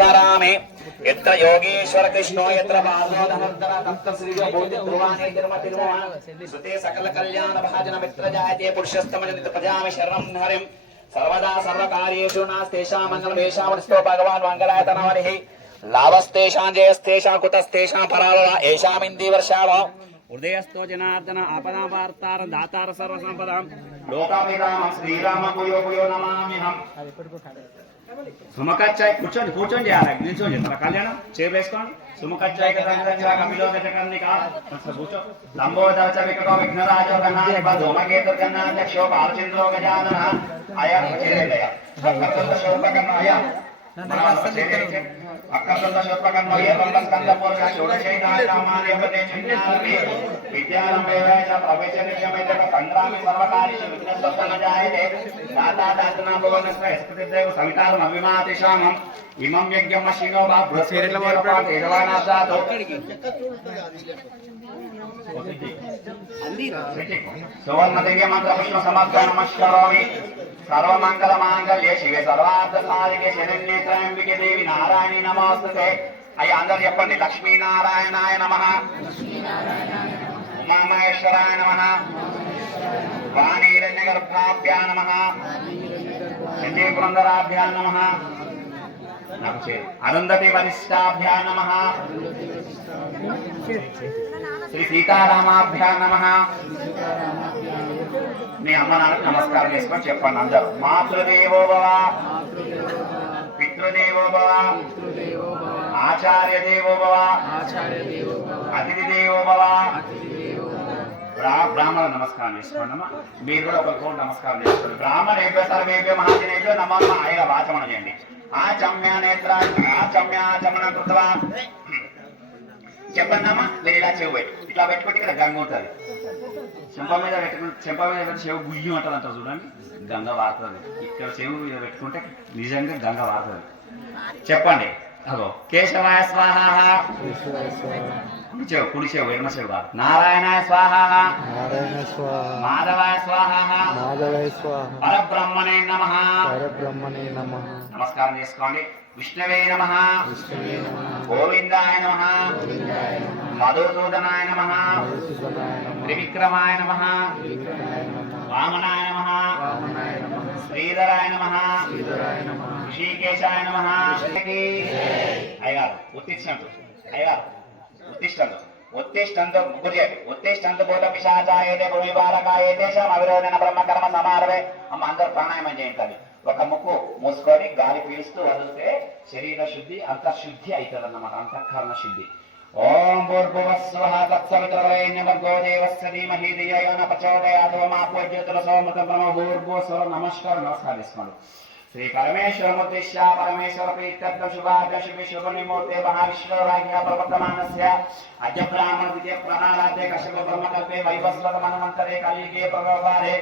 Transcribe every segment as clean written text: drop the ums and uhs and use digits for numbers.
स्मरामि यत्र योगेश्वर कृष्णो यत्र बालो धनुर्धर तत्र श्रीयो भूति ध्रुवानि तिरुमतिर्मः सुते सकल कल्याण भाजन मित्र जायते पुरुषस्तमजनित प्रजामि शरणं हरिं सर्वदा सर्वकार्येषु नास्तेषां मङ्गलमेषामस्तु भगवान् मङ्गलायतनवरिः लाभस्तेषां जयस्तेषां कुतस्तेषां परालोला एषामिन्दी वर्षाव हृदयस्थो जनार्दन आपदा वार्तार दातार सर्वसंपदां लोकाभिराम श्रीराम भूयो भूयो नमाम्यहं సుమకచ్చాయ్ కూర్చోండి కూర్చోండి నిల్చోండి మన కళ్యాణం చేరు వేసుకోండి సుమకచ్చాయ్ కమిలోక కూర్చో లంబోదచ వికటో విఘ్నరాజో గణాని బధోమకేతు గణాధ్యక్షో బాలచంద్రో గజానన ఆయా ఆయా అక్కడంత శోత్పకన్మో ఏర్వం స్కంద పురుష షోడశైనాయ రామాలయపతే చిన్యామి విద్యారంభేవాయ చ ప్రవేశనిత్యమైతే సంగ్రామి సర్వకార్యేషు విఘ్నస్వప్న జాయతే దాతాదాతనా భువనస్య స్ఫుతిదేవ సవితారం అభిమాతిశామం ఇమం యజ్ఞం అశినో వా బృహస్పతిర్వా దేవానాదాతో సువర్ణదివ్య మంత్ర పుష్ప సమర్పణ నమస్కరోమి सर्वमंगल मांगल्ये शिवे सर्वार्थ साधिके शरण्ये त्र्यंबके देवी नारायणी नमोस्तुते अय्या अंदर చెప్పండి లక్ష్మీ నారాయణాయ నమః ఉమామహేశ్వరాయ నమః వాణీరణ్యగర్భాభ్యా నమః సంజయ పురందరాభ్యా నమః అరుంధతి వరిష్టాభ్యా నమః శ్రీ సీతారామాభ్యా నమః మీ అమ్మ నాన్నకు నమస్కారం చేసుకొని చెప్పండి అందరూ మాతృదేవో భవ పితృదేవో భవ ఆచార్య దేవో భవ అతిథి దేవో భవ బ్రాహ్మణ నమస్కారం చేసుకోండి అమ్మా మీరు కూడా ఒకరికో నమస్కారం చేసుకోండి బ్రాహ్మణేభ్య సర్వేభ్య మహాజనేభ్యో నమో ఆయన వాచమనం చేయండి ఆచమ్య నేత్ర ఆచమ్యాచమన కృత్వా చెప్పండి అమ్మా మీరు ఇలా చెవుపెట్టి ఇట్లా పెట్టుకుంటే ఇక్కడ గంగ ఉంటుంది చెంప మీద పెట్టి చెవు గుయ్యం అంటుంది అంటారు చూడండి గంగ వారుతుంది ఇక్కడ చెవు మీద పెట్టుకుంటే నిజంగా గంగ వారుతుంది చెప్పండి అగో కేశవాయ స్వాహ కుడి చెవు ఎడమ చెవు నారాయణాయ స్వాహ మాధవాయ స్వాహ పరబ్రహ్మణే నమః నమస్కారం చేసుకోండి విష్ణవే నమః గోవిందాయ నమః మధుసూదనాయ నమః త్రివిక్రమాయ నమః వామనాయ నమః శ్రీధరాయ నమః ఋషికేశాయ నమః అయ్యగారు ఉత్తిష్టంతు అయ్యగారు ఉత్తిష్టంతు ఉత్తిష్టంతు గుర్జేయండి ఉత్తిష్టంతు భూత పిశాచాయేతే భూమిభారకాయేతేషాం అవిరోధన బ్రహ్మకర్మ సమారవే అమ్మ అందరూ ప్రాణాయామం చేయించాలి ఒక ముక్కు మూసుకొని గాలి పీలుస్తూ వదిలితే శరీర శుద్ధి అంతఃశుద్ధి అవుతుంది అన్నమాట అంతఃకరణ శుద్ధి ఓం భూర్భువస్వః తత్సవితుర్వరేణ్యర్గో దేవస్య ధీమహి ధియో యో న ప్రచోదయాత్ ఓం ఆపోజ్యోతిరసోమృతం బ్రహ్మ భూర్భువస్వః నమస్కారం శ్రీ పరమేశ్వరముద్దిశ్య పరమేశ్వర ప్రీత్యర్థ శుభార్థ శుభనిమూర్తే మహావిశ్వరాజ్ఞ ప్రవర్తమానస్య అద్య బ్రాహ్మణ ద్వితీయ ప్రాణారాధ్య కశ్యప బ్రహ్మకల్పే వైవస్వత మన్వంతరే కలియుగే ప్రవభారే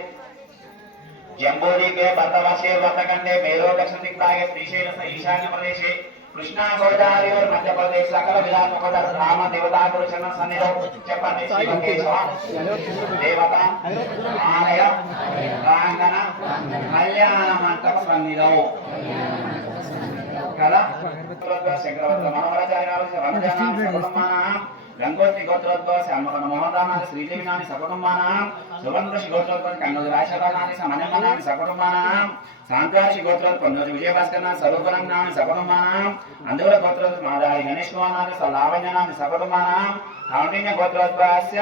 जम्बूरी के भरतवर्षे वर्तकंडे मेरो दक्षिण दिक्पागे श्रीशैल ईशान्य प्रदेशे कृष्णा गोदावरी और मध्य प्रदेश सकल विलासों को राम देवता पुरुषन सन्निधौ చెప్పండి శివకేశవ దేవత ఆలయ ప్రాంగణ కళ్యాణ మంటప సన్నిధౌ కదా శంకరవత్ర మనోహరాచార్య వనజనామ గంగోత్రి గోత్రోద్భవ శ్యామకన మోహనరామాని శ్రీదేవినాని సకుటుంబానాం సువర్ణఋషి గోత్రోద్భవ కన్నోజి రాశరానాని సమన్యమనాని సకుటుంబానాం శాంతార్షి గోత్రోద్భవ కన్నోజి విజయభాస్కరనాని స్వరూపరంనాని సకుటుంబానాం అందుగుల గోత్రోద్భవ మాదారి గణేష్ కుమారాని లావణ్యనాని సకుటుంబానాం కౌండిన్య గోత్రోద్భవస్య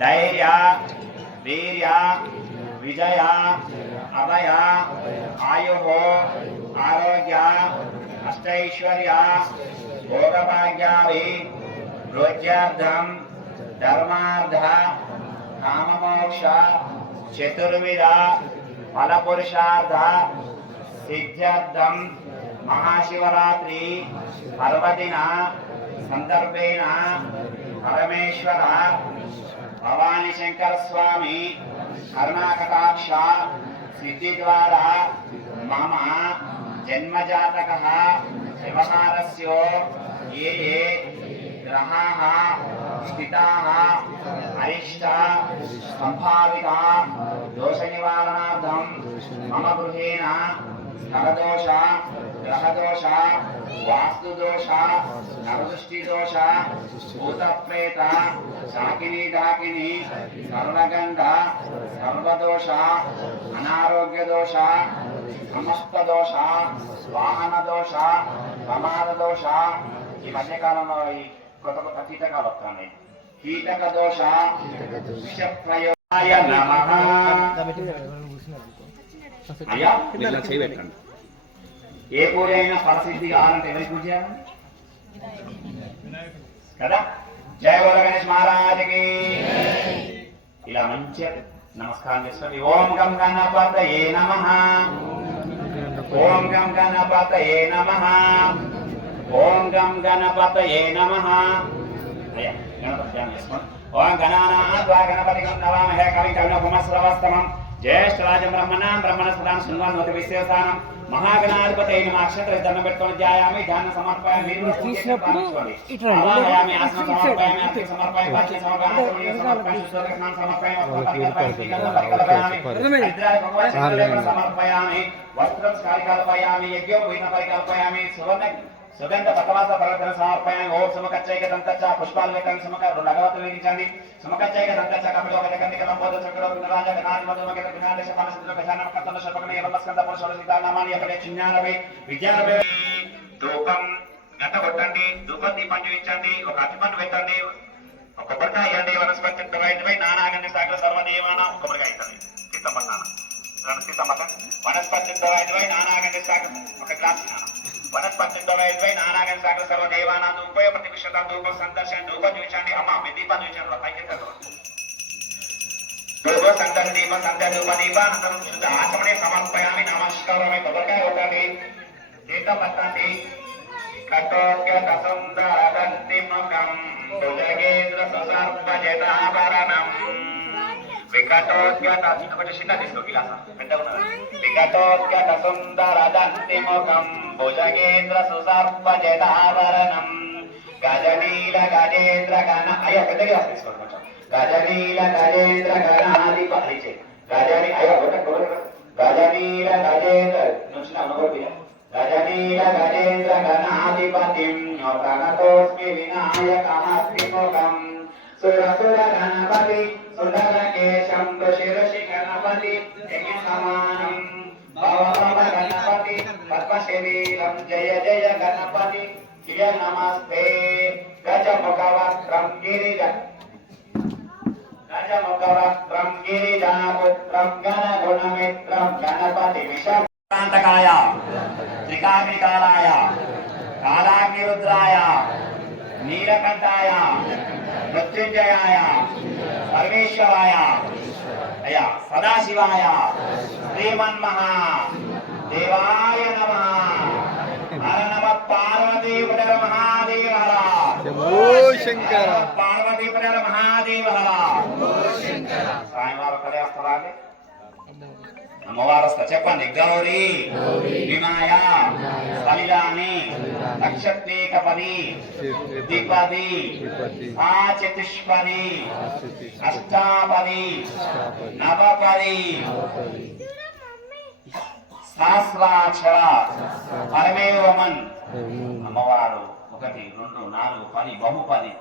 ధైర్య వీర్య విజయ అభయ ఆయు ఆరోగ్య అష్టైశ్వర్య భోగభాగ్యావి रोज्यार्थम धर्मार्थ काममोक्ष चतुर्विध फलपुरुषार्थ सिद्ध्यर्थम महाशिवरात्रि पर्वदिन संदर्भेन परमेश्वर भवानी शंकर स्वामी करुणाकटाक्ष सिद्धि द्वारा मम जन्मजातकः व्यवहारस्य ये ग्रहाः स्थिताः अरिष्ट संभाविता दोष निवारणार्थं मम गृहेण స్థలదోష, గ్రహదోష, వాస్తుదోష, నరదృష్టిదోష, భూతప్రేత, శాకిని డాకిని, సర్వగంధ, సర్వదోష, అనారోగ్య దోష, సమస్త దోష, వాహన దోష, ప్రమాద దోష. ఈ మధ్యకాలంలో ఈ కొత్త కొత్త కీటకాలు వస్తున్నాయి. కీటక దోష, విషప్రయోగాయ నమః. అయ్యా ఇలా చేయబెట్టండి. ఏ పూజ అయినా ఫలసిద్ధి కావాలంటే ఎవరి పూజ చేయాలి కదా. జయ బోల గణేష్ మహారాజుకి. ఇలా మంచిగా నమస్కారం చేసుకోండి. ఓం గం గణపతయే నమః, ఓం గం గణపతయే నమః, ఓం గం గణపతయే నమః. అయ్యా గణపతి ధ్యానం చేసుకోండి. ఓం గణానాద్వా గణపతిగం నమామహే కవిం కవినోపమస్రవస్తమం జ్యేష్ఠరాజం బ్రహ్మణాం బ్రహ్మణస్పదాం శృణ్వన్నోతి విశ్వేశానం మహాగణాధిపతయ నమః. అక్షంతర దండం పెట్టుకొని ధ్యాయామి, ధ్యానం సమర్పయామి. మీరు తీసినప్పుడు ఆవాహయామి, ఆసనం సమర్పయామి, అర్ఘ్యం సమర్పయామి, పాద్యం సమర్పయామి, సమర్పయామి, శుద్ధరత్నం సమర్పయామి, సమర్పయామి, వస్త్రం స్కారికల్పయామి, యజ్ఞం వీణ పరికల్పయామి, సుగంధ పకవాస పర్వతన సమర్పయామి. ఓం సుమకచ్చైక దంతచ్చ పుష్పాలు వేకండి. సుమక రెండు అగవత్తులు వేయించండి. సుమకచ్చైక దంతచ్చ కపిలో గజకంది కలంబోధ చక్రో వినరాజ గణాది మధుమకేత వినాద శపనసిద్ధ కశానం కర్తన శపకన యమస్కంద పురుషోడ సీతానామాని అక్కడే చిజ్ఞానవే విజ్ఞానవే. ధూపం గంట కొట్టండి, ధూపం దీపం చూపించండి, ఒక అతిపన్ను పెట్టండి, ఒక కొబ్బరికాయ ఇవ్వండి. వనస్పతి వైద్యపై నానాగంధి సాగర సర్వదేవాన కొబ్బరికాయ ఇస్తుంది. తీర్థపట్టాను తీర్థపట్టండి. వనస్పతి వైద్యపై నానాగంధి సాగర్ ఒక గ్లాస్ వనస్పతి నానాగంధి సాగర సర్వదేవాన ధూపయ ప్రతివిషత ధూపం సందర్శన ధూపం చూపించండి. అమ్మ మీ దీపం చూపించండి. పైకి ధూప సందర్శ దీప సంధ్య ధూప దీపానంతరం శుద్ధ ఆచమనే సమర్పయామి. నమస్కారమే కొబ్బరికాయ కొట్టండి, తీర్థపట్టండి. కటోద్గత సుందరదంతిముఖం భుజగేంద్ర సుసర్పజటాభరణం వికటోద్గత కొంచెం చిన్న తీసుకో గిలాస పెద్ద ఉన్నది. వికటోద్గత సుందరదంతిముఖం భుజగేంద్ర సుసర్పజటాభరణం గజనీల గజేంద్ర గణ. అయ్యా పెద్ద గిలాస తీసుకోండి కొంచెం. గజనీల గజేంద్ర గణాధిపతి గజని అయ్యా గజనీల గజేంద్ర నుంచి అనుకోండి. గజనీల గజేంద్ర గణాధిపతిం ప్రణతోస్మి వినాయకమస్తిముఖం సురసుర గణపతి సుందరకేశం ఋషిఋషి గణపతి సమానం భవ గణపతి పద్మశరీరం జయ జయ గణపతి జయ నమస్తే. గజముఖవక్త్రం గజముఖవక్త్రం గిరిజాపుత్రం గణగుణమిత్రం గణపతి విషాంతకాయ త్రికాగ్నికాలాయ కాలాగ్నిరుద్రాయ నీలకంఠాయ మృత్యుంజయాయ సర్వేశ్వరాయ అయ్యా సదాశివాయ శ్రీమన్మహా దేవాయ నమః. హర నమ పార్వతీపదర మహాదేవ హర. శంకర పార్వతీపదర మహాదేవ హర. సాయంవారం కదే వస్తారా అండి? అమ్మవారు వస్తా చెప్పండి. గౌరీ విమాయ సలిలాని నక్షత్రేకపది ద్విపది చతుష్పది అష్టాపది నవపది సహస్రాక్షర పరమేవమన్. అమ్మవారు 1 2 4 10 బహుపది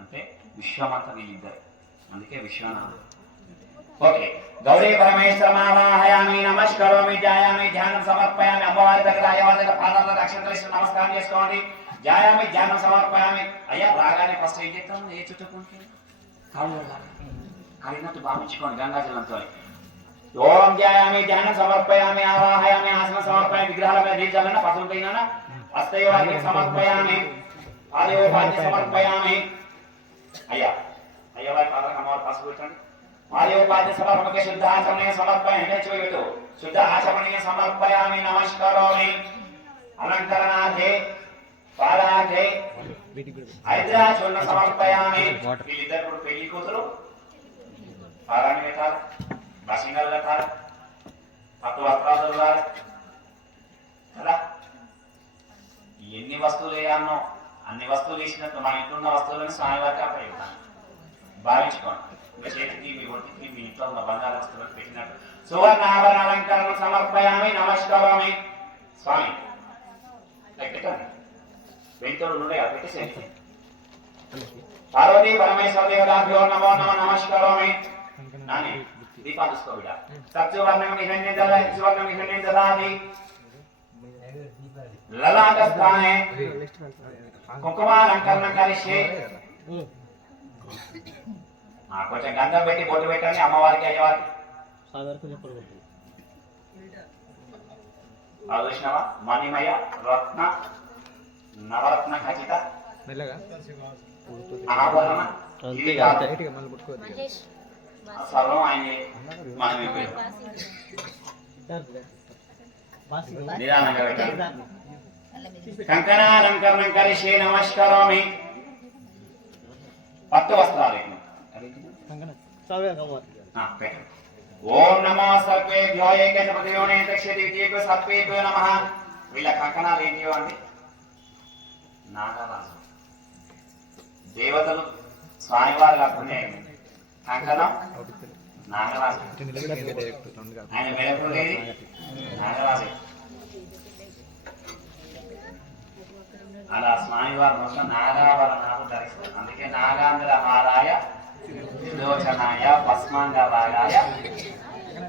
అంటే విశ్వమంతా వీళ్ళిద్దరు, అందుకే విశ్వనాథుడు. ఓకే. గౌరీ పరమేశ్వరమావాహయామి, నమస్కరోమి, ధ్యాయామి, ధ్యానం సమర్పయామి. అమ్మవారి దగ్గర అయ్యవారి దగ్గర పాదాల అక్షంతలు నమస్కారం చేసుకోండి. ధ్యాయామి, ధ్యానం సమర్పయామి. అయ్యా రాగానే ఫస్ట్ ఏం చెప్తాము? ఏ చుట్టుకుంటే కాళ్ళు కలిగినట్టు భావించుకోండి గంగాజలంతో. ఓం ధ్యాయామి, ధ్యానం సమర్పయామి, ఆవాహయామి, ఆసనం సమర్పయామి. విగ్రహాల మీద నీచాలన్నా పసుపు పైన హస్తయోగాన్ని సమర్పయామి, పాదయోగాన్ని సమర్పయామి. అయ్యా అయ్యవారి పాదాలకు అమ్మవారి పసుపు పెట్టండి. పాదయోగాన్ని సమర్పక శుద్ధ ఆచమనీయ సమర్పయామి. చూయదు శుద్ధ ఆచమనీయ సమర్పయామి. నమస్కారామి. అలంకరణార్థే పాదార్థే హైద్రాచూర్ణ సమర్పయామి. వీళ్ళిద్దరు ఇప్పుడు పెళ్లి కూతురు పారాన్ని పెట్టాలి, బసింగలు కట్టాలి, పట్టు వస్త్రాలు దొరకాలి కదా. ఎన్ని వస్తువులు వేయాలనో అన్ని వస్తువులు వేసినట్టు మన ఇంట్లో ఉన్న వస్తువులను స్వామివారికి అప్పగిస్తాను భావించుకోండి. మీ చేతికి మీ ఒంటికి మీ ఇంట్లో ఉన్న బంగారు వస్తువులను పెట్టినట్టు సువర్ణాభరణ అలంకరణ సమర్పయామి నమస్కారమి స్వామి పెట్టండి వెంటోడు నుండి పెట్టేసేయండి పార్వతీ పరమేశ్వర దేవతాభ్యో నమో నమ నమస్కారమి నాని దీపాలు తీసుకో బిడ్డ సత్సువర్ణం విహన్యం దదాతి లలాట స్థానే కుంకుమాలంకరణ కలిసి కొంచెం గంధం పెట్టి బొట్టు పెట్టండి అమ్మవారికి అయ్యవారికి చూసినావా మణిమయ రత్న నవరత్న ఖచ్చిత ఆభరణ సర్వం ఆయన మనమే నిదానంగా పెట్టండి కంకణాలంకరణం కలిసి నమస్కారామి పట్టు వస్త్రాలు ఓం నమో సర్వేభ్యో ఏకైన ప్రతియోనే దక్షిణేభ్యో సర్వేభ్యో నమః వీళ్ళ కంకణాలు ఏంటివో అండి నాగరాజు దేవతలు స్వామివారి అప్పుడే కంకణం నాగరాజు ఆయన వెలుగులేది నాగరాజు అలా స్వామివారి మొత్తం నాగాభరణాలు ధరిస్తారు అందుకే నాగాంధ్ర హారాయ త్రిలోచనాయ భస్మాంగరాయ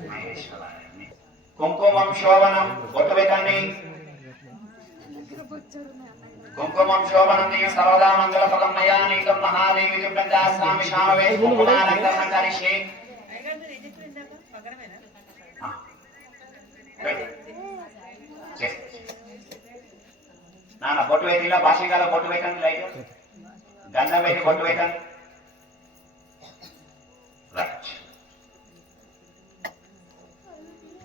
మహేశ్వరాయ కుంకుమం శోభనం బొట్టు పెట్టండి కుంకుమం శోభనం సర్వదా మంగళఫలం మయానీకం మహాదేవి స్వామి శ్యామవే కుంకుమాలంకరణం కరిష్యే నాన్న బొట్టు పెట్టిలా భాషగాల బొట్టు పెట్టండి లైట్ గంధం పెట్టి బొట్టు పెట్టండి రైట్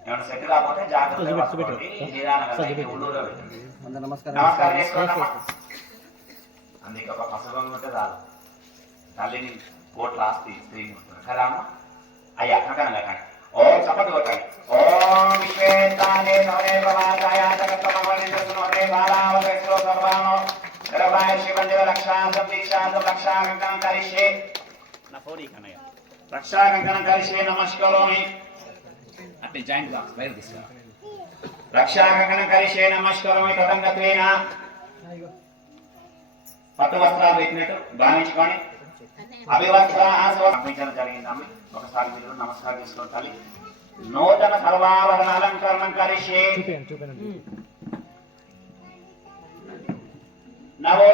ఏమైనా సెట్ కాకపోతే జాగ్రత్తగా నమస్కారం చేసుకోండి అందుకే ఒక పసగం ఉంటే రాదు తల్లిని కోట్ల ఆస్తి స్త్రీ కదా అమ్మ అయ్యా కనుక ఓం చప్పటి కొట్టండి ఓం విశ్వేతానే సవనే ప్రమాదాయ జగత్తమవనింద్రసునోటే బాలావతెస్రో సర్వాణో గర్భాయ శివంజల రక్షాంతం దీక్షాంతం రక్షాకంకణం కరిష్యే నా ఫోన్ కన్నయ్య రక్షాకంకణం కరిష్యే నమస్కారోమి అంటే జాయింట్ గా బయలు తీసుకురా రక్షాకంకణం కరిష్యే నమస్కారోమి తదంగత్వేన పట్టు వస్త్రాలు పెట్టినట్టు భావించుకొని అభివస్త్రాపించడం జరిగిందండి ఒకసారి మీరు నమస్కారం చేసుకోవాలి నూతన సర్వాభరణ అలంకరణం కరిష్యే నవో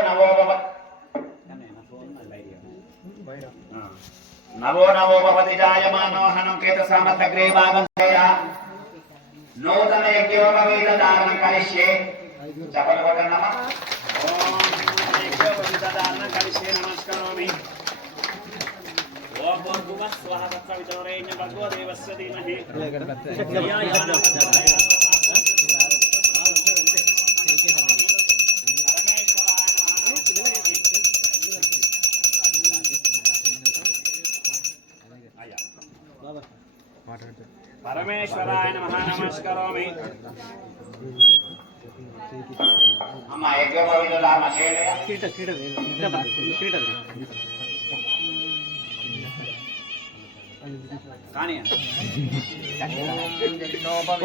నవో భవతి జాయమానో హనం కేత సమగ్రే భాగం నూతన యజ్ఞోపవీత దానం కరిష్యే చెప్పలు కొట్టండమ్మా ఓం యజ్ఞోపవీత దానం కరిష్యే నమస్కారోమి ఓం భూర్భువః స్వః తత్సవితుర్వరేణ్యం భర్గో దేవస్య ధీమహి పరమేశ్వరాయ నమః నమస్కారోమి అమ్మ యజ్ఞోపవీత దానం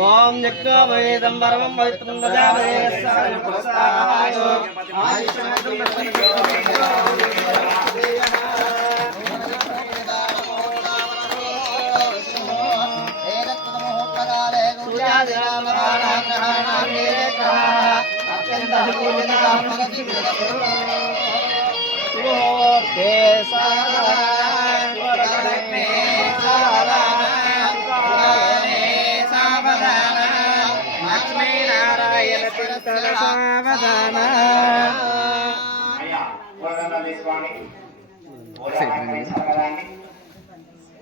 ఓం యజ్ఞోపవీతం పరమం పవిత్రం ప్రజాపతే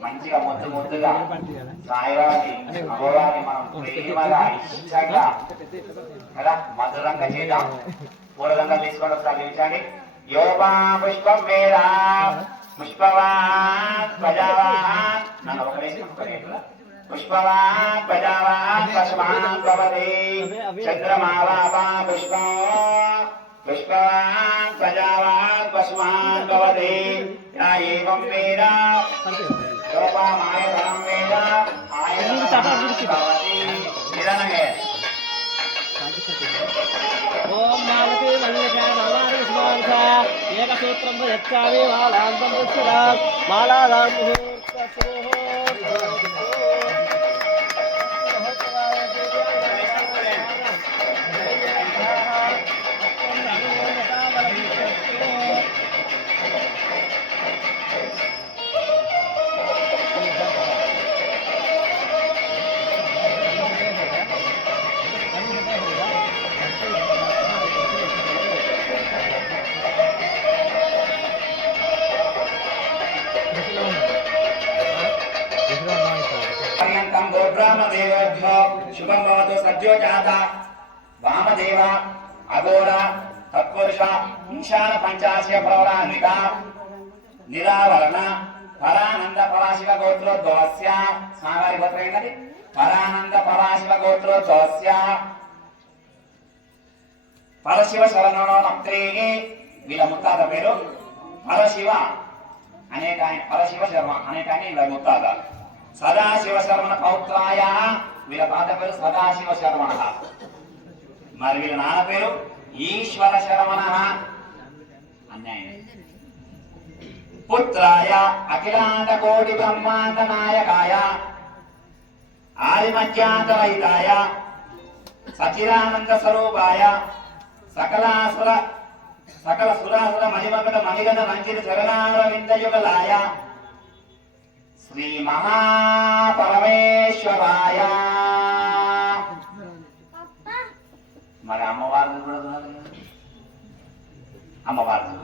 మంచిగా ముద్దుగా సాయివారి అమ్మవారిని మనం ప్రేమగా ఇష్టంగా కదా మధురంగా చేద్దాం పూలదంగా తీసుకొని ఒకసారి నిలిచండి యోగా పుష్పం వేద పుష్పవాన్ ప్రజావాన్ నన్ను ఒకరేసి పుష్పవాన్ ప్రజావాన్ పశుమాన్ భవతి చంద్రమావా పుష్పం పుష్పవాన్ ప్రజావాన్ పశుమాన్ భవతి ఏవం వేద రూపమాయ ధనం వేద ఆయనవతి నిరనగే ఓం మాలతి మల్లికా నవారి స్మాంస ఏకసూత్రం యచ్చామి మాలాంతం పుష్పదా మాలాదాం पर्यन्तं गोब्राह्मदेवेभ्यो शुभं भवतु सद्यो जाता वामदेव अघोरा तत्पुरुष ईशान पंचास्य प्रवरान्विता निरावरण परानंद पराशिव गोत्रोद्भवस्य सागारि गोत्र ఏంటది పరానంద పరాశివ గోత్రోద్భవస్య పరశివ శరణో నప్త్రే వీళ్ళ ముత్తాత పేరు పరశివ అనేక పరశివ శర్మ అనేక వీళ్ళ ముత్తాత సదాశివ శర్మణ పౌత్రాయ వీళ్ళ తాత పేరు సదాశివ శర్మణ మరి వీళ్ళ నాన్న పేరు ఈశ్వర శర్మణ అన్యాయం పుత్రాయ అఖిలాండ కోటి బ్రహ్మాండ నాయకాయ ఆదిమధ్యాంతరహితాయ సచిదానంద స్వరూపాయ సకల సురాసుర మణిమగడ మణిగణ రంజిత చరణారవిందయుగలాయ శ్రీ మహాపరమేశ్వరాయ మరి అమ్మవారిని కూడా అమ్మవారిని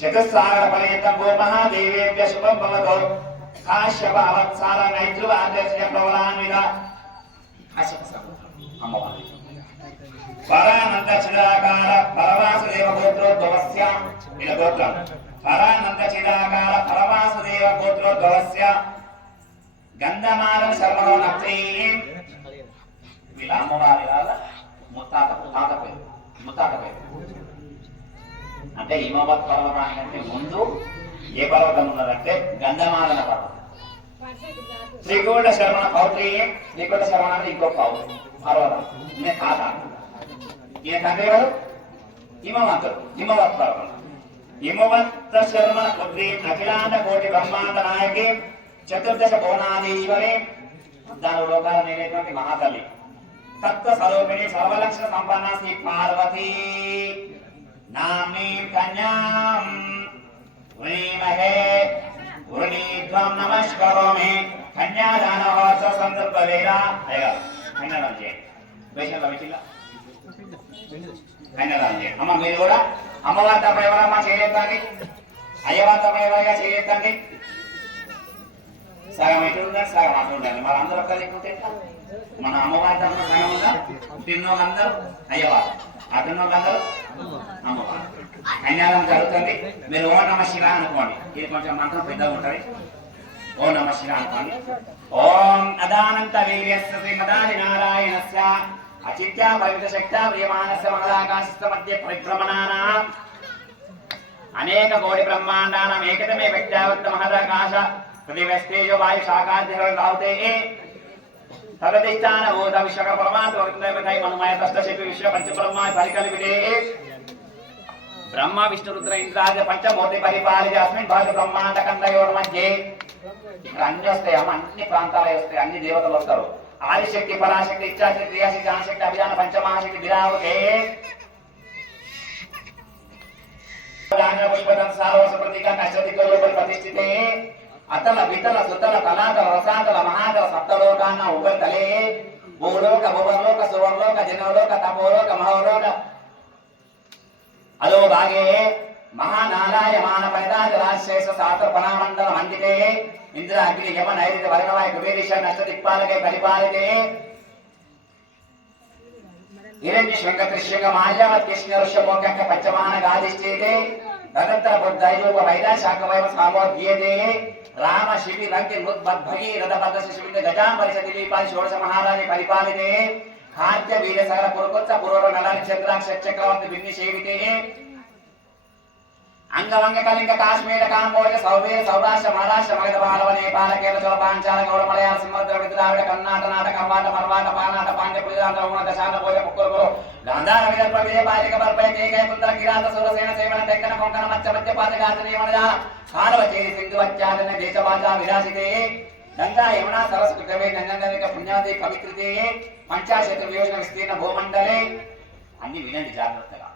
చతుస్సాగర పర్యంతం గో మహాదేవేభ్య శుభం భవతు కాశ్యప అవత్సార నైద్రువాదర్శ ప్రవరాన్విత అమ్మవారి పరానంద చిదాకార పరవాసుదేవ గోత్రోద్భవస్య వీళ్ళ గోత్రం పరానంద చిదాకార పరవాసుదేవ గోత్రోద్భవస్య గంధమాల శర్మలో నప్త్రీ వీళ్ళ అమ్మవారి వాళ్ళ ముత్తాత పేరు అంటే హిమవత్ పర్వతానికంటే ముందు ఏ పర్వతం ఉన్నదంటే గంధమాదన పర్వతం. శ్రీకోట శర్మణ పౌత్రి శ్రీకోట శర్మణ అంటే ఇంకో పర్వతం ఈయన తాత ఈయన తండ్రి ఎవరు హిమవత్ పర్వతం. హిమవత్ శర్మణ పుత్రి అఖిలాండ కోటి బ్రహ్మాండ నాయకి చతుర్దశ భువనాధీశ్వరి 14 లోకాల నేనేటువంటి మహాతల్లి తత్వ స్వరూపిణి సర్వలక్షణ సంపన్న శ్రీ పార్వతీ నామ్నీం కన్యాం వృణీమహే వృణీధ్వం నమస్కరోమి కన్యాదానోత్సవ సందర్భవేళ అయ్యా కన్యాదానం చేయండి వేషంలో వచ్చిందా కన్యాదానం చేయండి అమ్మ మీరు కూడా అమ్మవారి తప్ప ఎవరమ్మా చేయలేదండి అయ్యవారి తప్ప ఎవరైనా చేయలేదండి సగం ఎటు ఉందండి సగం అటు ఉండండి మరి అందరూ ఒక్క లేకపోతే మన అమ్మవారి తరఫున సగం ఉందా తిన్నోళ్ళందరూ అయ్యవారు అటున్నోళ్ళందరూ అమ్మవారు కన్యాదానం జరుగుతుంది మీరు ఓం నమ శివ అనుకోండి ఇది కొంచెం మంత్రం పెద్దగా ఉంటుంది ఓం నమ శివ అనుకోండి ఓం అదానంత వీర్యస్య శ్రీమదాది నారాయణస్య అచిత్యా పవిత్ర శక్త్యా ప్రియమానస్య మహదాకాశస్థ మధ్య పరిభ్రమణానాం అనేక కోటి బ్రహ్మాండానాం ఏకతమే వ్యక్త్యావత్త మహదాకాశ పృథివ్యస్తేజో వాయు శాఖాధ్యరావుతే తదధిష్టాన భూత విశ్వక పరమాత్మ వర్తమై మనమయ తష్టశక్తి విశ్వ పంచబ్రహ్మ పరికల్పితే బ్రహ్మ విష్ణు రుద్ర ఇంద్రాది పంచమూర్తి పరిపాలిత అస్మిన్ భాగ బ్రహ్మాండ కందయోర్ మధ్యే ఇక్కడ అన్ని వస్తాయి అన్ని ప్రాంతాలే వస్తాయి అన్ని దేవతలు వస్తారు ఆదిశక్తి పరాశక్తి ఇచ్ఛాశక్తి క్రియాశక్తి జ్ఞానశక్తి అభిధాన పంచమహాశక్తి విరావతే పుష్పదం సారోస ప్రతీక నష్టదిక్కులో ప్రతిష్ఠితే అతల వితల సుతల తలాతల రసాతల మహాతల సప్తలోకాన్న ఉపరితలే భూలోక భువర్లోక సువర్లోక జనలోక తపోలోక మహోలోక అదో భాగే మహానారాయ మానపైదాజ రాజశేష శాస్త్ర పనామండల మండితే ఇంద్ర అగ్ని యమ నైరుతి వరుణవాయ కుబేరీశ నష్ట దిక్పాలకే పరిపాలితే హిరణ్య శృంగ త్రిశృంగ మాల్యవత్ కృష్ణ ఋషభోగ పంచమాన గాదిష్ఠేతే తదంతర బుద్ధైరూప వైదాశాఖ వైవ సామోద్యతే రామ శిబి లంకి నుద్భద్భగి రథభద్ర శిశువింద గజాంబరిష దిలీపాలి షోడశ మహారాజి పరిపాలితే ఖాద్య వీర సగర పురుకొత్స పురోర నలని చంద్రాక్ష చక్రవర్తి బిన్ని సేవితే అంగవంగ కళింగ కాశ్మీర కాంబోజ సౌవే సౌరాష్ట్ర మహారాష్ట్ర మగధ పాలవ నేపాల కేరళ చోళ పాంచాల గౌడ మలయాళ సింహద్ర విద్రావిడ కర్ణాటక నాటక అవాట మర్వాట పానాట పాండ్య పులిదాంత దశాంత భోజ ముక్కురు గాంధార విదర్భ విజయ బాలిక బర్పయ కేకయ కుందర కిరాత సూరసేన సేవన తెక్కన కొంకణ మత్స్య మధ్య పాత గాత్రి వనజాల కాడవ చేరి సింధు వచ్చాదన దేశ భాషా విరాజితే గంగా యమునా సరస్వతి కవే గంగానదిక పుణ్యాది పవిత్రతే పంచాశత వియోజన విస్తీర్ణ భూమండలే అన్ని వినండి జాగ్రత్తగా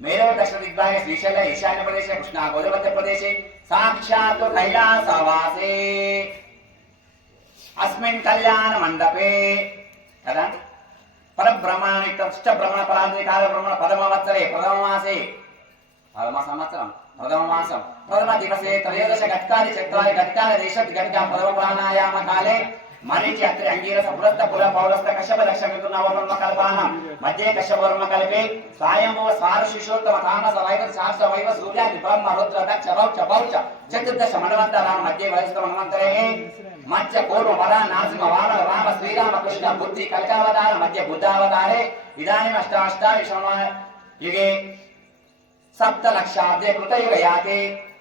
మేరో దక్షిణ దిగ్భాగ శ్రీశైల ఈశాన్య ప్రదేశ కృష్ణా గోదావరి మధ్య ప్రదేశే సాక్షాత్ కైలాసవాసే అస్మిన్ కళ్యాణ మండపే కదా పరబ్రహ్మానిష్ట బ్రహ్మణ పరాధి కాల బ్రహ్మణ ప్రథమ వత్సరే ప్రథమ మాసే ప్రథమ సంవత్సరం ప్రథమ మాసం ప్రథమ దివసే త్రయోదశ ఘట్కాది చక్రాది ఘట్కాది దేశత్ ఘట్కా ప్రథమ ప్రాణాయామ కాలే మరీచి అత్రి అంగీరస పురస్త పుల పౌరస్త కశ్యప దక్ష మిథునవర్మ కల్పానం మధ్య కశ్యపవర్మ కలిపి స్వయంభవ స్వార శిశోత్తమ తామస వైవ శాస్త్ర వైవ సూర్యాది బ్రహ్మ రుద్ర దక్ష రౌచ పౌచ చతుర్దశ మన్వంతరామ మధ్య వయస్క మన్వంతరే మధ్య పూర్వ వర నాసింహ వామన రామ శ్రీరామ కృష్ణ బుద్ధి కల్కావతార మధ్య బుద్ధావతారే ఇదానీ అష్టావిషమ యుగే సప్త లక్షాబ్దే కృతయుగ యాతే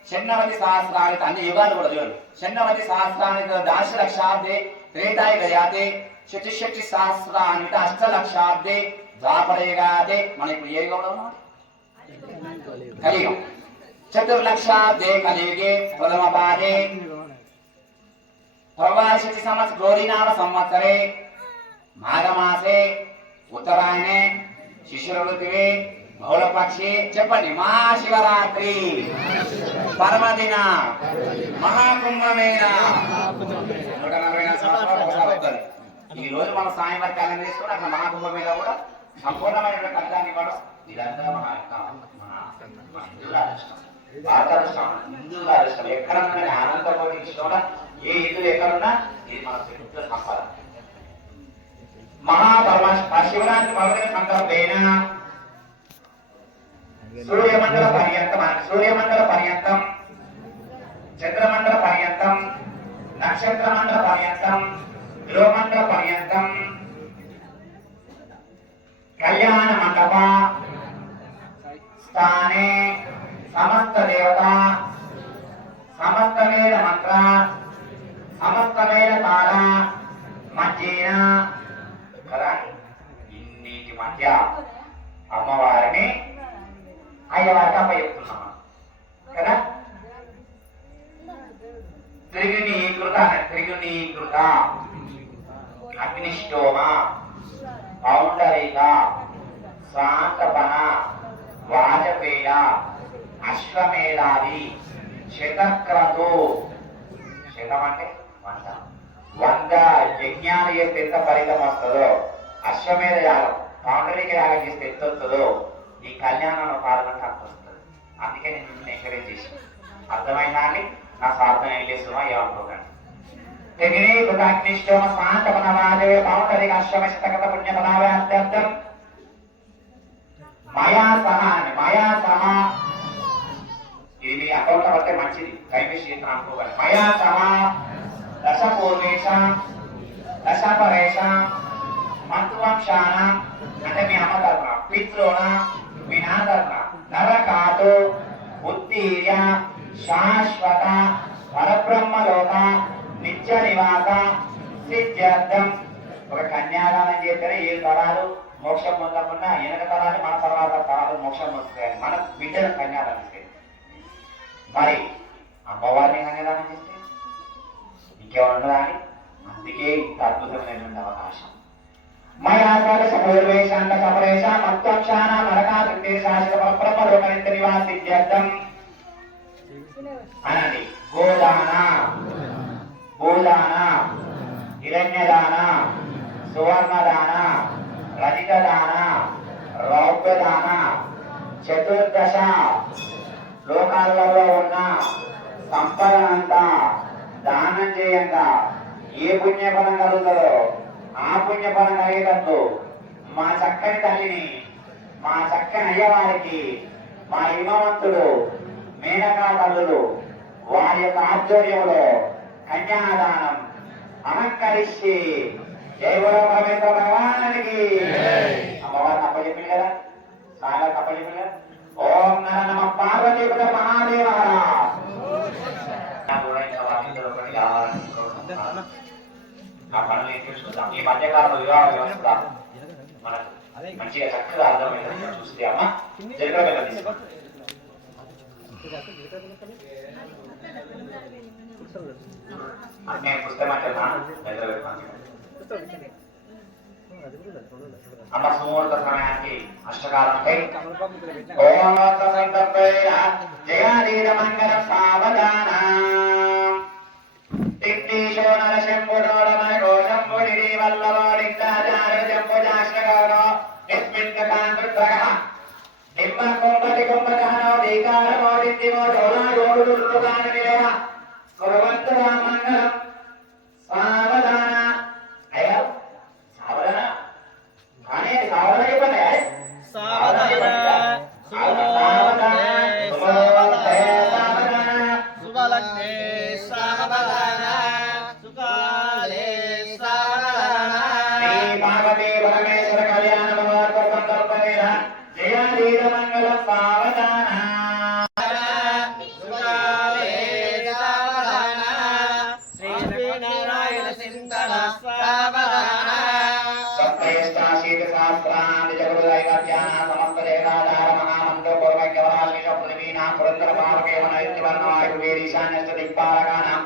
షణ్ణవతి సహస్రానికి అన్ని యుగాలు కూడా చూడండి షణ్ణవతి సహస్రానికి దాశ లక్షాబ్దే త్రేతాయుగ యాతే చతుషష్టి సహస్రానికి అష్టలక్షాబ్దే ద్వాపరయుగాతే మన ఇప్పుడు ఏ యుగంలో ఉన్నాం కలియుగం చతుర్లక్షాబ్దే కలియుగే ప్రథమ పాదే ప్రవాసితి సంవత్సర గౌరీనామ సంవత్సరే మాఘమాసే ఉత్తరాయణే శిశిర ఋతువే బహుళపక్షి చెప్పండి మహాశివరాత్రి పరమదిన మహాకుంభమేళ 144 సంవత్సరాలు ఒకసారి వస్తుంది. ఈ రోజు మన సాయం వర్గాలను తీసుకుని అక్కడ మహాకుంభమేళ కూడా సంపూర్ణమైన కళ్యాణం ఇవ్వడం ఇదంతా మన హిందువుల అదృష్టం, భారత అదృష్టం, హిందువుల అదృష్టం. ఎక్కడన్నా ఆనందపోయి ఇష్టంలో ఏ హిందువులు ఎక్కడున్నా ఇది మన పెద్ద సంపద. శివరాత్రి పర్వదిన సందర్భేన సూర్యమండల పర్యంతం చంద్రమండల పర్యంతం నక్షత్రమండల పర్యంతం ధ్రువమండల పర్యంతం కళ్యాణ మండప స్థానే సమస్త దేవత సమస్త వేద మంత్ర సమస్త వేద తార మధ్యేన కదా ఇన్నిటి మధ్య అమ్మవారిని అయ్యవారికి అప్పచెప్తున్నాం కదా. త్రిగుణీకృత అగ్నిష్టోమ పౌండరీక శాంతపన వాజపేయ అశ్వమేధాది శతక్రతు శతం అంటే 100 యజ్ఞాలు చేస్తే ఎంత ఫలితం వస్తుందో, అశ్వమేధ యాగం పౌండరీక యాగం చేస్తే ఎంత వస్తుందో ఈ కళ్యాణంలో పాల్గొంటే అంత వస్తుంది. అందుకే నేను ఎంకరేజ్ చేసి అర్థమైనా అని నా స్వార్థం ఏం చేస్తున్నా ఏమనుకోకండి. అగ్నిష్టోమ శాంతపన వాజపేయ పౌండరీక అశ్వమ శతకృత పుణ్యపదార్థం మాయా సహా ఇది మీ అకౌంట్ పడితే మంచిది, కైవేసి అనుకోవాలి. మయా సహా దశ పూర్వేశ దశ పరేశ మంత్రువంశాన అంటే మీ అమ్మ తరపున, పితృన మీ నాన్న తరపున, నరకాటు ఉత్తీర్య శాశ్వత పరబ్రహ్మలోక నిత్య నివాస సిద్ధ్యర్థం. ఒక కన్యాదానం చేస్తేనే 7 తరాలు మోక్షం పొందకుండా వెనక తరాలు మన తర్వాత తరాలు మోక్షం పొందుతాయి. మన బిడ్డను కన్యాదానం చేస్తే మరి అమ్మవారిని కన్యాదానం చేస్తే ఇంకేమన్నా అని, అందుకే ఇంత అద్భుతమైనటువంటి అవకాశం. మయాపూర్వేశాంత సపరేష మత్వక్షాన నరకాదుండే శాశ్వత బ్రహ్మలోక నిత్య నివాస సిద్ధ్యర్థం అనండి. గోదాన భూదాన హిరణ్యదాన సువర్ణదాన రజితదాన రౌప్యదాన చతుర్దశ లోకాలలో ఉన్న సంపదనంతా దానం చేయంగా ఏ పుణ్యఫలం కలుగుతుందో ఆ పుణ్యఫలం కలిగేటట్టు మా చక్కని తల్లిని, మా చక్కని అయ్యవారికి, మా హిమవంతుడు మేనకా తల్లులు వారి యొక్క ఆధ్వర్యంలో కన్యాదానం అలంకరిస్తే జై బోలో పరమేశ్వర భగవానికి అమ్మవారిని అప్పచెప్పింది కదా, సాయివారికి అప్పచెప్పింది కదా. ఓం నమ నమ పార్వతీపద మహాదేవ కూడా ఇంకా వాటిలో ఒకటి కావాలని ఆ పనులు ఏం చూసుకుందాం. ఈ మధ్యకాలంలో వివాహ వ్యవస్థ మనకు మంచిగా చక్కగా అర్థమైంది చూస్తే అమ్మ జరగడం అన్నీ పుస్తకం అమ్మ సుముహూర్త సమయానికి అష్టకాలంపై జయాదీన మంగళ సావధాన తిట్టీశో నరశంభుడోడమోషంభుడి వల్లవాడిందాచార్యంబుజాశ్రగౌరో నిస్మింగకాంతృగ్రహ నిమ్మ కుంభటి కుంభదహనో దీకారమో దిద్దిమో చోళాయోడుగాన విలయ కురవంతురా మంగళం సావధాన అయ్యా సావధాన కానీ సావధాన ఇవ్వండి పార్వతీ పరమేశ్వర కళ్యాణ మహోత్సవ సందర్భేన జయాదీన మంగళ సావధాన శ్రీనారాయణ సింధన సావధాన సప్తైష్టాశీతి సహస్రాణి జగరుదైవత్యాన సమస్త దేవాధార మహామంత్ర పూర్వైక్యవరాశిష పృథివీనాం పురందర పావకేవన ఈశాన్యస్త దిక్పాలకానాం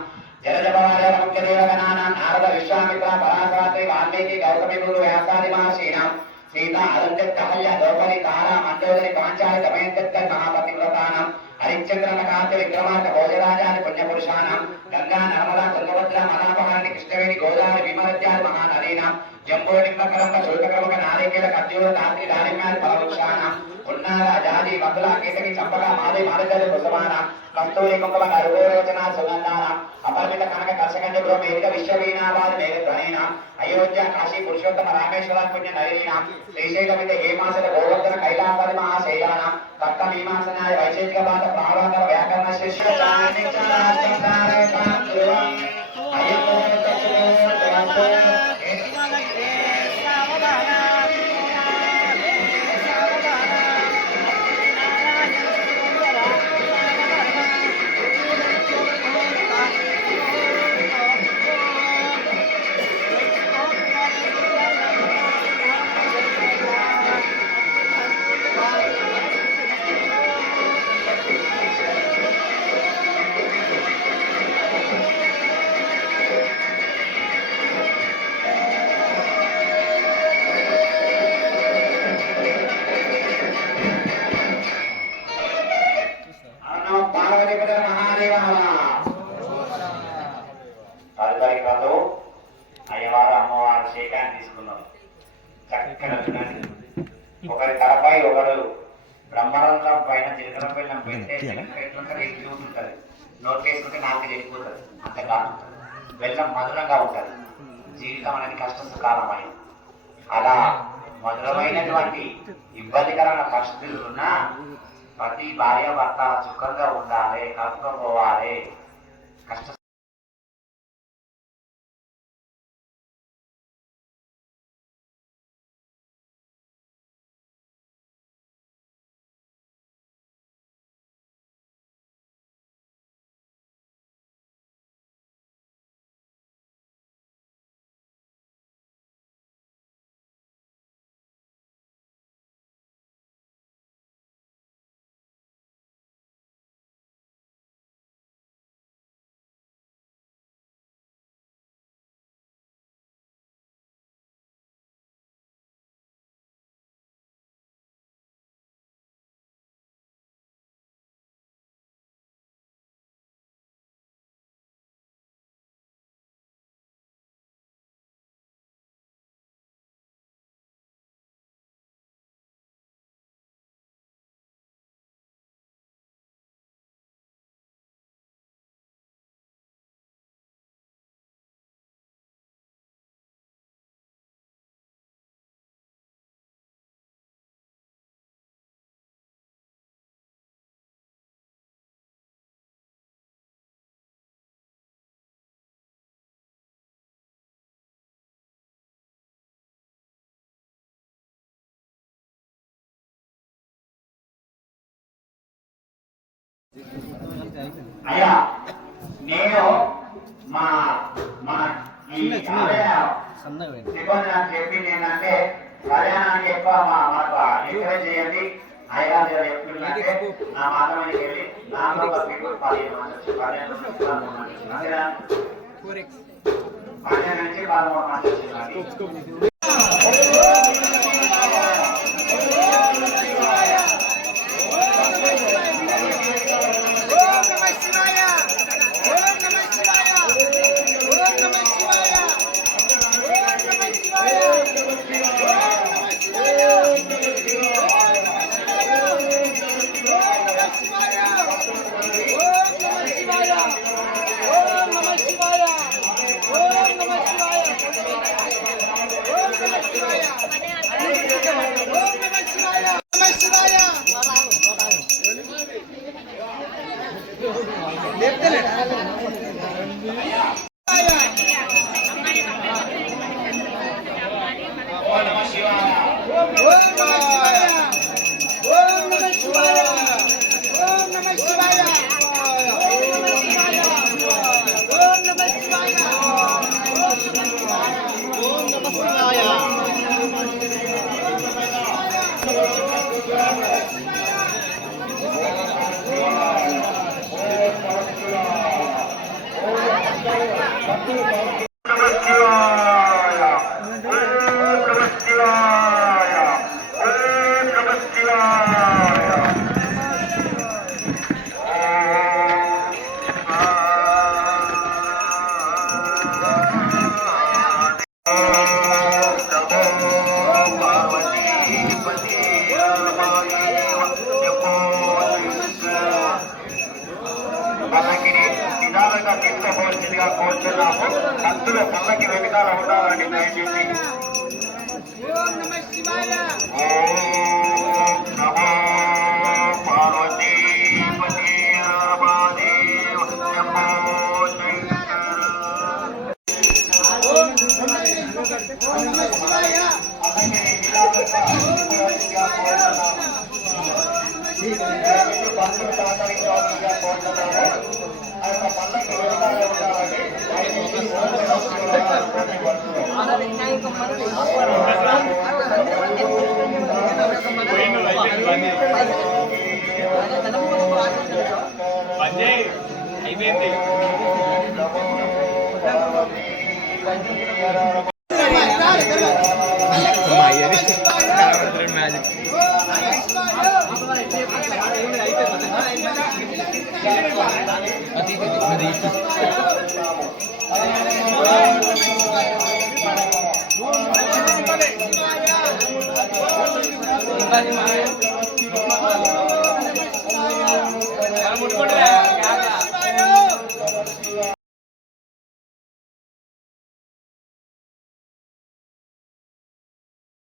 జలజపవాదేవ ముఖ్యదేవగణానాం నారద విశ్వామిత్ర పరాశరాత్రి వాల్మీకి గౌతమి గురు వ్యాసాది మహర్షీణాం సీత అరుంధత్ కహల్య ద్రౌపది తారా మండోదరి పాంచాలి దమయంత్ మహాపతివ్రతానాం హరిశ్చంద్ర నకాంత విక్రమార్క భోజరాజాని పుణ్యపురుషానాం గంగా నర్మదా తుంగభద్ర మనాపహాని కృష్ణవేణి గోదావరి భీమనద్యాది మహానదీనాం జంబో నిమ్మకరంబ శుల్కకర్మక నారికేల ఖర్జూర దాత్రి దానిమ్యాది ఫలవృక్షానాం ఉన్నార జాతి మధుల కేసరి చంపక మాది మాలజాతి కుసుమానాం కస్తూరి కుంకుమ నరుగోరోచన సుగంధానాం అపరిమిత కనక కర్షకంజ గృహ మేఘ విశ్వవీణావాది మేఘ ధ్వనీనాం అయోధ్య కాశీ పురుషోత్తమ రామేశ్వర పుణ్య నలినీనాం శ్రీశైలమిత హేమాసన గోవర్ధన కైలాసాది మహాశైలానాం తత్త మీమాంసనాయ వైశేషిక బాధ ప్రాణాంతర వ్యాకరణ శిష్య తదుపరిలో అయ్యవారు అమ్మవారు శేఖాన్ని తీసుకున్నారు. చక్కగా ఒకరి తలపై ఒకరు బ్రహ్మరంధ్రం పైన జీలకర్ర బెల్లం పెడితే ఎట్లుంటుంది ఎట్లుంటుంది నోట్లేసుకుంటే నాకు వెళ్ళిపోతుంది అంత కాదుంటుంది. బెల్లం మధురంగా ఉంటుంది. జీవితం అనేది కష్ట సుఖాలమైంది. అలా మధురమైనటువంటి ఇబ్బందికరమైన పరిస్థితులు ఉన్నా ప్రతి భార్య భర్త సుఖంగా ఉండాలి, కలుపుకోవాలి. కష్ట అయ్యా నేను మా మా ఈ సిబ్బంది నాకు చెప్పింది ఏంటంటే కళ్యాణానికి ఎక్కువ మాకు ఎంకరేజ్ చేయండి. అయ్యా మీరు చెప్తుందంటే నా మాత్రమే వెళ్ళి నాకు ఒక people 15 మంది 12 నుంచి 13 మంది వచ్చింది. తీసుకోవలసిందిగా కోరుతున్నాము. భక్తులు పల్లకి వెనుకాల ఉండాలని దయచేసి. ఓం నమో పార్వతీపతే రామాదేవ శంభో భక్తులు సహకరించాల్సిందిగా కోరుతున్నాము. పల్లకి వెనుకాల ఉండాలని అయిపోయింది. Bye.